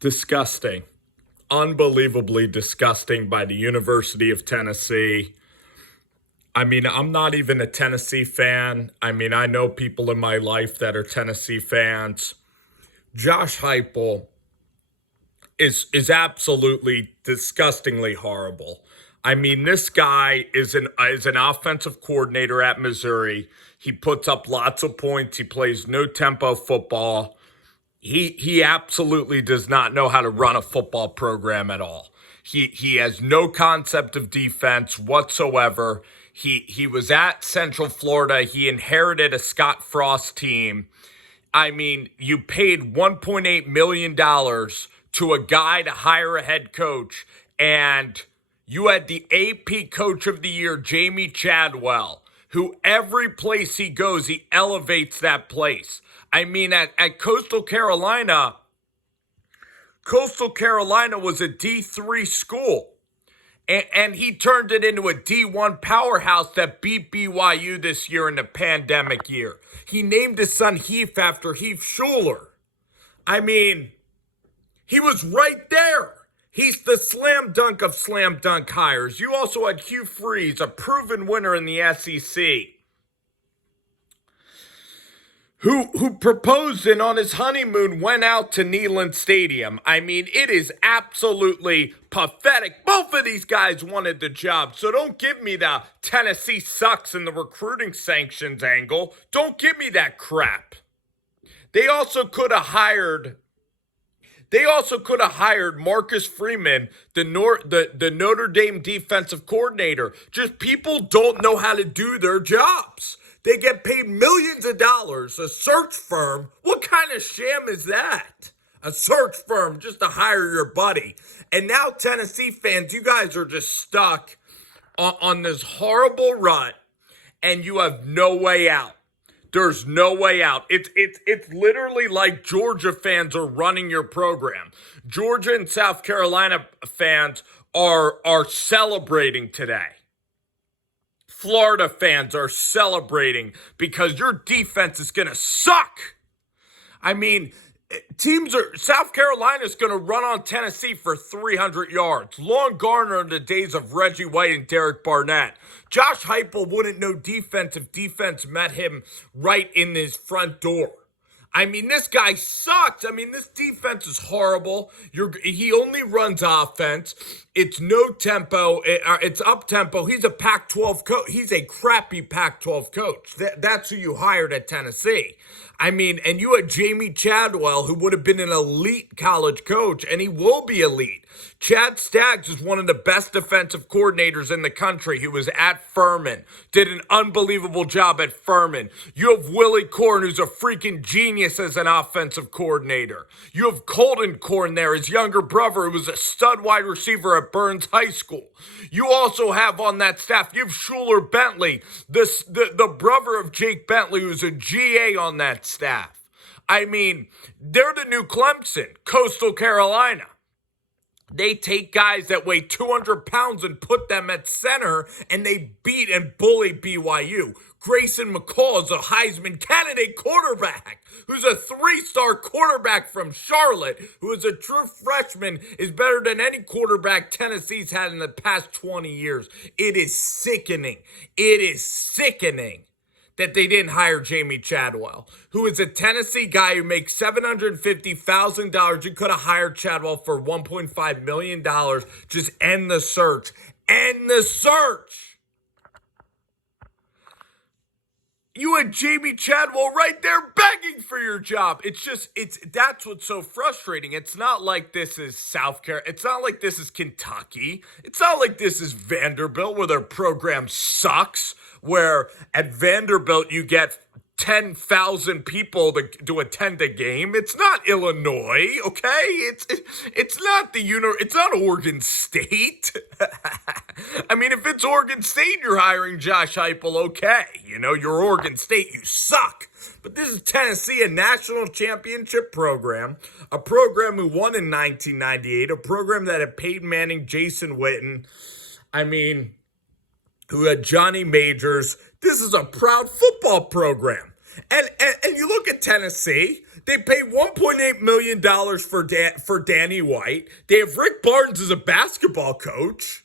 Disgusting. Unbelievably disgusting by the University of Tennessee. I mean, I'm not even a Tennessee fan. I mean, I know people in my life that are Tennessee fans. Josh Heupel is absolutely disgustingly horrible. I mean, this guy is an offensive coordinator at Missouri. He puts up lots of points. He plays no tempo football. He absolutely does not know how to run a football program at all. He has no concept of defense whatsoever. He was at Central Florida. He inherited a Scott Frost team. I mean, you paid $1.8 million to a guy to hire a head coach, and you had the AP Coach of the Year, Jamie Chadwell, who every place he goes, he elevates that place. I mean, at Coastal Carolina was a D3 school. And he turned it into a D1 powerhouse that beat BYU this year in the pandemic year. He named his son Heath after Heath Schuler. I mean, he was right there. He's the slam dunk of slam dunk hires. You also had Hugh Freeze, a proven winner in the SEC, who proposed and on his honeymoon went out to Neyland Stadium. I mean, it is absolutely pathetic. Both of these guys wanted the job, so don't give me the Tennessee sucks and the recruiting sanctions angle. Don't give me that crap. They also could have hired Marcus Freeman, the Notre Dame defensive coordinator. Just people don't know how to do their jobs. They get paid millions of dollars. A search firm? What kind of sham is that? A search firm just to hire your buddy. And now Tennessee fans, you guys are just stuck on this horrible rut, and you have no way out. There's no way out. It's literally like Georgia fans are running your program. Georgia and South Carolina fans are celebrating today. Florida fans are celebrating because your defense is going to suck. I mean, South Carolina's going to run on Tennessee for 300 yards. Long Garner in the days of Reggie White and Derek Barnett. Josh Heupel wouldn't know defense if defense met him right in his front door. I mean, this guy sucks. I mean, this defense is horrible. He only runs offense. It's no tempo. It's up tempo. He's a Pac-12 coach. He's a crappy Pac-12 coach. That's who you hired at Tennessee. I mean, and you had Jamie Chadwell, who would have been an elite college coach, and he will be elite. Chad Staggs is one of the best defensive coordinators in the country. He was at Furman, did an unbelievable job at Furman. You have Willie Korn, who's a freaking genius as an offensive coordinator. You have Colton Korn there, his younger brother, who was a stud wide receiver at Burns High School. You also have on that staff, you have Schuler Bentley, the brother of Jake Bentley, who's a GA on that staff. I mean, they're the new Clemson, Coastal Carolina. They take guys that weigh 200 pounds and put them at center, and they beat and bully BYU. Grayson McCall is a Heisman candidate quarterback who's a 3-star quarterback from Charlotte, who is a true freshman, is better than any quarterback Tennessee's had in the past 20 years. It is sickening. It is sickening that they didn't hire Jamie Chadwell, who is a Tennessee guy who makes $750,000. You could have hired Chadwell for $1.5 million. Just end the search. End the search. You had Jamie Chadwell right there begging for your job. That's what's so frustrating. It's not like this is South Carolina. It's not like this is Kentucky. It's not like this is Vanderbilt where their program sucks, where at Vanderbilt you get 10,000 people to attend a game. It's not Illinois, okay? It's not it's not Oregon State. I mean, if it's Oregon State you're hiring Josh Heupel, okay. You know, you're Oregon State, you suck. But this is Tennessee, a national championship program, a program who won in 1998, a program that had Peyton Manning, Jason Witten, who had Johnny Majors. This is a proud football program. And you look at Tennessee, they pay $1.8 million for Danny White. They have Rick Barnes as a basketball coach.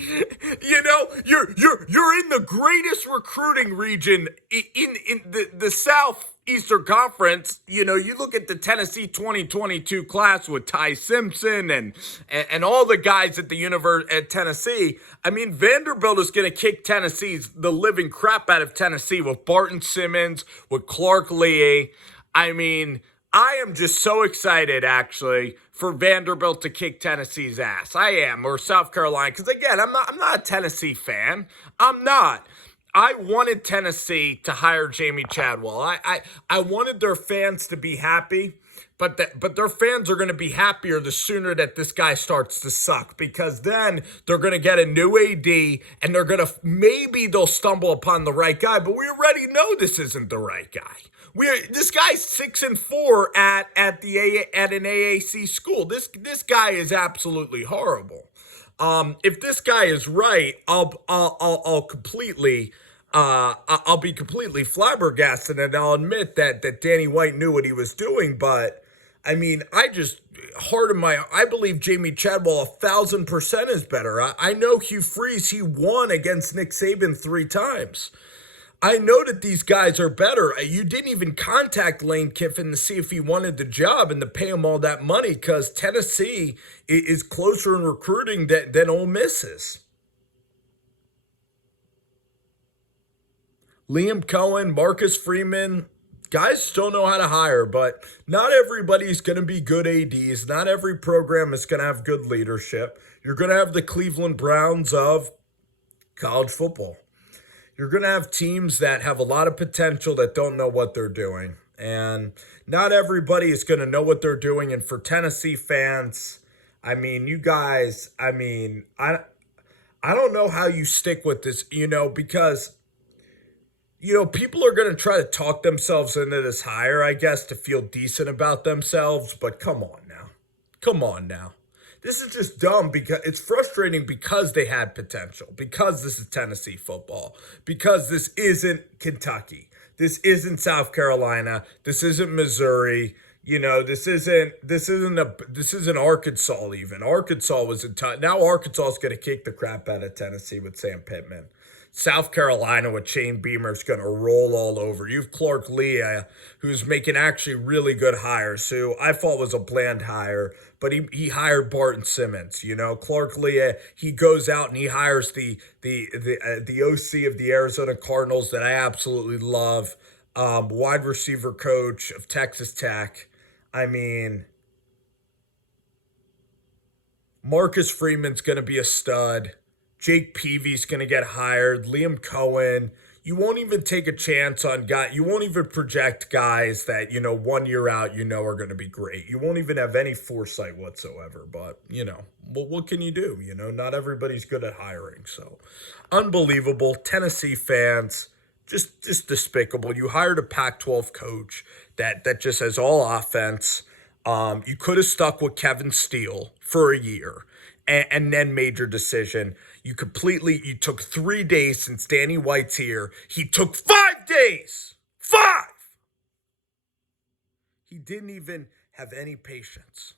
You're in the greatest recruiting region in the Southeastern Conference. You look at the Tennessee 2022 class with Ty Simpson and all the guys at at Tennessee. I mean, Vanderbilt is going to kick the living crap out of Tennessee with Barton Simmons, with Clark Lee. I mean, I am just so excited, actually, for Vanderbilt to kick Tennessee's ass. I am, or South Carolina, because again, I'm not a Tennessee fan. I'm not. I wanted Tennessee to hire Jamie Chadwell. I wanted their fans to be happy, but their fans are going to be happier the sooner that this guy starts to suck, because then they're going to get a new AD and maybe they'll stumble upon the right guy, but we already know this isn't the right guy. This guy's 6-4 at an AAC school. This guy is absolutely horrible. If this guy is right, I'll be completely flabbergasted, and I'll admit that Danny White knew what he was doing. But I mean, I believe Jamie Chadwell 1,000% is better. I know Hugh Freeze, he won against Nick Saban 3 times. I know that these guys are better. You didn't even contact Lane Kiffin to see if he wanted the job and to pay him all that money, because Tennessee is closer in recruiting than Ole Miss is. Liam Cohen, Marcus Freeman, guys still know how to hire, but not everybody's going to be good ADs. Not every program is going to have good leadership. You're going to have the Cleveland Browns of college football. You're going to have teams that have a lot of potential that don't know what they're doing. And not everybody is going to know what they're doing. And for Tennessee fans, I mean, you guys, I don't know how you stick with this, because, people are going to try to talk themselves into this hire, I guess, to feel decent about themselves. But come on now. Come on now. This is just dumb, because it's frustrating, because they had potential, because this is Tennessee football, because this isn't Kentucky, this isn't South Carolina, this isn't Missouri, this isn't Arkansas even. Arkansas was now Arkansas is going to kick the crap out of Tennessee with Sam Pittman. South Carolina with Shane Beamer is going to roll all over. You have Clark Lee, who's making actually really good hires, who I thought was a bland hire, but he hired Barton Simmons. Clark Lee, he goes out and he hires the OC of the Arizona Cardinals that I absolutely love, wide receiver coach of Texas Tech. I mean, Marcus Freeman's going to be a stud. Jake Peavy's going to get hired. Liam Cohen. You won't even take a chance on guys. You won't even project guys that, 1 year out, are going to be great. You won't even have any foresight whatsoever. But, what can you do? Not everybody's good at hiring. So, unbelievable. Tennessee fans, just despicable. You hired a Pac-12 coach that just has all offense. You could have stuck with Kevin Steele for a year and then made your decision. You took 3 days since Danny White's here. He took 5 days. 5! He didn't even have any patience.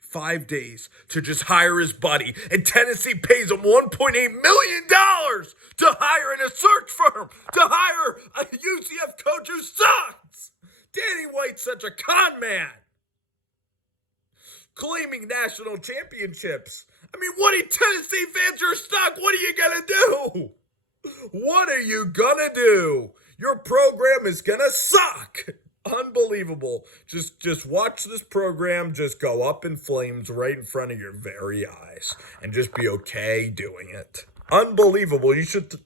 5 days to just hire his buddy. And Tennessee pays him $1.8 million to hire in a search firm, to hire a UCF coach who sucks. Danny White's such a con man. Claiming national championships. I mean, what are you, Tennessee fans? You're stuck. What are you going to do? What are you going to do? Your program is going to suck. Unbelievable. Just watch this program just go up in flames right in front of your very eyes. And just be okay doing it. Unbelievable. You should...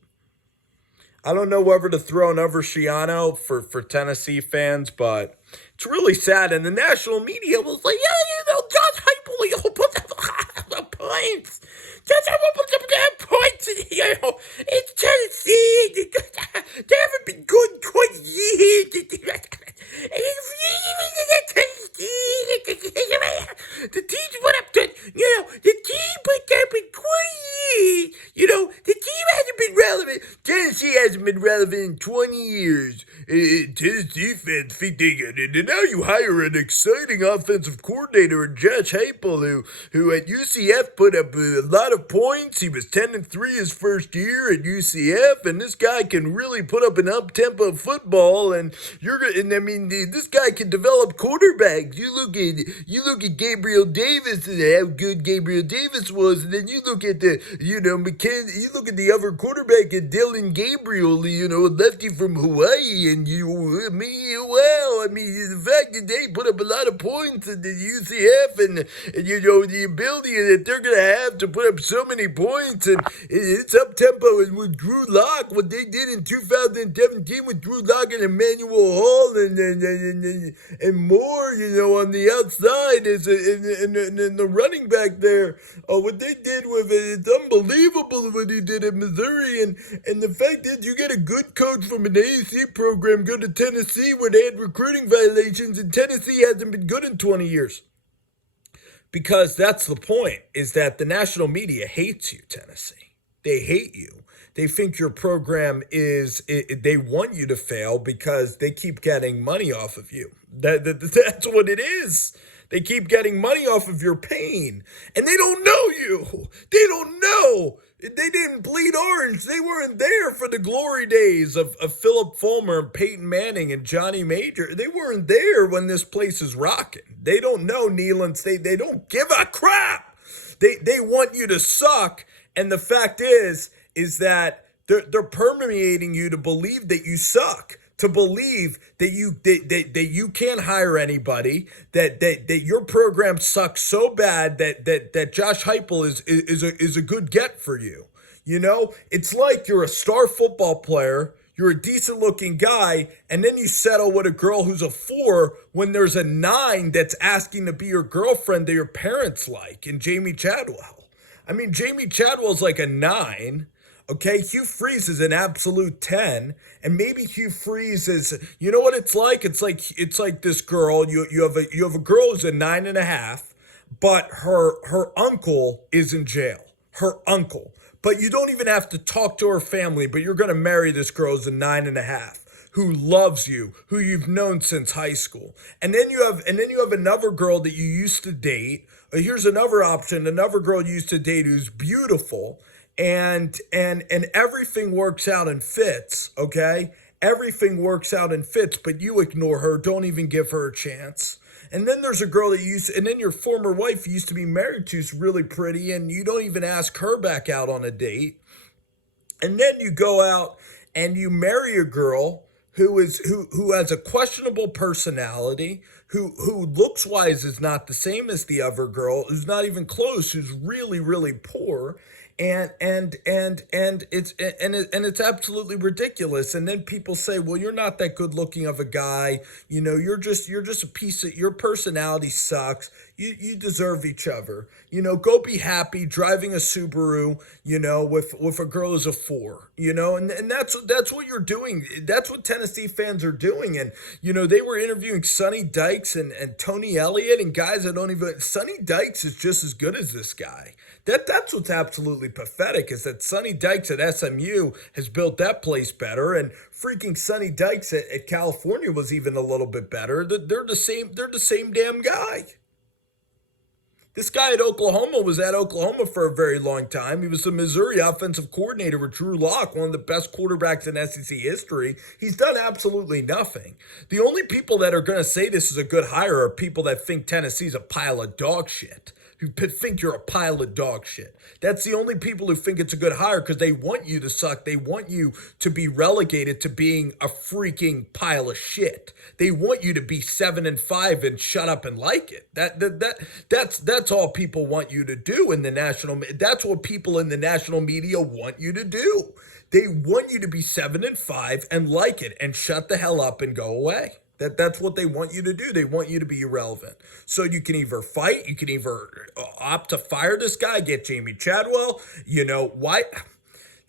I don't know whether to throw an Overshiano for Tennessee fans, but it's really sad. And the national media was like, Josh Heupel, put the points. Josh Heupel put the damn points in here. It's Tennessee. They haven't been good in 20 years. The teams went up to, the team went up in 20 years. The team hasn't been relevant. been relevant in 20 years. Tennessee fans think they get it. And now you hire an exciting offensive coordinator in Josh Heupel, who at UCF put up a lot of points. He was 10-3 his first year at UCF, and this guy can really put up an up-tempo football. And this guy can develop quarterbacks. You look at Gabriel Davis and how good Gabriel Davis was, and then you look at McKenzie. You look at the other quarterback, at Dylan Gabriel, a lefty from Hawaii, and the fact that they put up a lot of points at the UCF, and the ability that they're gonna have to put up so many points, and it's up tempo, and with Drew Lock, what they did in 2017 with Drew Lock and Emmanuel Hall, and more, on the outside in the running back there. What they did with it, it's unbelievable what he did at Missouri, and the fact is you get a good coach from an AAC program go to Tennessee where they had recruiting violations, and Tennessee hasn't been good in 20 years. Because that's the point, is that the national media hates you, Tennessee. They hate you. They think your program they want you to fail because they keep getting money off of you. That's what it is. They keep getting money off of your pain. And they don't know you. They don't know. They didn't bleed orange. They weren't there for the glory days of Philip Fulmer and Peyton Manning and Johnny Major. They weren't there when this place is rocking. They don't know Neyland State. They don't give a crap. They want you to suck. And the fact is that they're permeating you to believe that you suck, to believe that you can't hire anybody, that your program sucks so bad that Josh Heupel is a good get for you. It's like you're a star football player, you're a decent looking guy, and then you settle with a girl who's a 4 when there's a 9 that's asking to be your girlfriend that your parents like, in Jamie Chadwell. I mean, Jamie Chadwell's like a 9. Okay, Hugh Freeze is an absolute 10, and maybe Hugh Freeze is, you know what it's like? It's like this girl. You have a girl who's a 9.5, but her uncle is in jail. Her uncle, but you don't even have to talk to her family. But you're gonna marry this girl who's a 9.5, who loves you, who you've known since high school, and then you have another girl that you used to date. Here's another option: another girl you used to date who's beautiful. And everything works out and fits, okay? Everything works out and fits, but you ignore her, don't even give her a chance. And then there's a girl and then your former wife you used to be married to is really pretty, and you don't even ask her back out on a date. And then you go out and you marry a girl who has a questionable personality, who looks wise is not the same as the other girl, who's not even close, who's really, really poor. And it's absolutely ridiculous. And then people say, well, you're not that good looking of a guy. You're just a piece of, your personality sucks. You deserve each other. Go be happy driving a Subaru, with a girl who's a 4, and that's what you're doing. That's what Tennessee fans are doing. And, they were interviewing Sonny Dykes and Tony Elliott and guys that don't even, Sonny Dykes is just as good as this guy. That's what's absolutely pathetic, is that Sonny Dykes at SMU has built that place better, and freaking Sonny Dykes at California was even a little bit better. They're the same damn guy. This guy at Oklahoma was at Oklahoma for a very long time. He was the Missouri offensive coordinator with Drew Lock, one of the best quarterbacks in SEC history. He's done absolutely nothing. The only people that are going to say this is a good hire are people that think Tennessee's a pile of dog shit. Who think you're a pile of dog shit. That's the only people who think it's a good hire, because they want you to suck. They want you to be relegated to being a freaking pile of shit. They want you to be 7-5 and shut up and like it. That's all people want you to do in the national. That's what people in the national media want you to do. They want you to be 7-5 and like it and shut the hell up and go away. That's what they want you to do. They want you to be irrelevant. So you can either fight, you can either opt to fire this guy, get Jamie Chadwell. Why?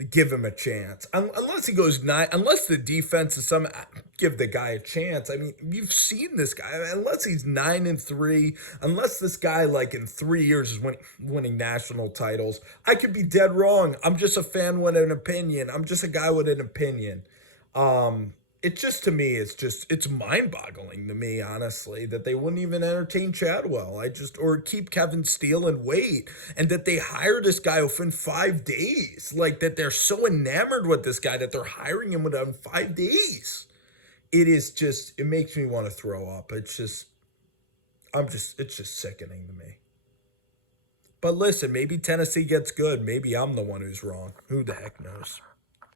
Give him a chance. Unless he goes 9, unless the defense is give the guy a chance. I mean, you've seen this guy. Unless he's 9-3, unless this guy like in 3 years is winning national titles. I could be dead wrong. I'm just a fan with an opinion. I'm just a guy with an opinion. It just to me, it's mind-boggling to me, honestly, that they wouldn't even entertain Chadwell. Or keep Kevin Steele and wait, and that they hire this guy within 5 days. Like that they're so enamored with this guy that they're hiring him within 5 days. It makes me want to throw up. It's just sickening to me. But listen, maybe Tennessee gets good. Maybe I'm the one who's wrong. Who the heck knows?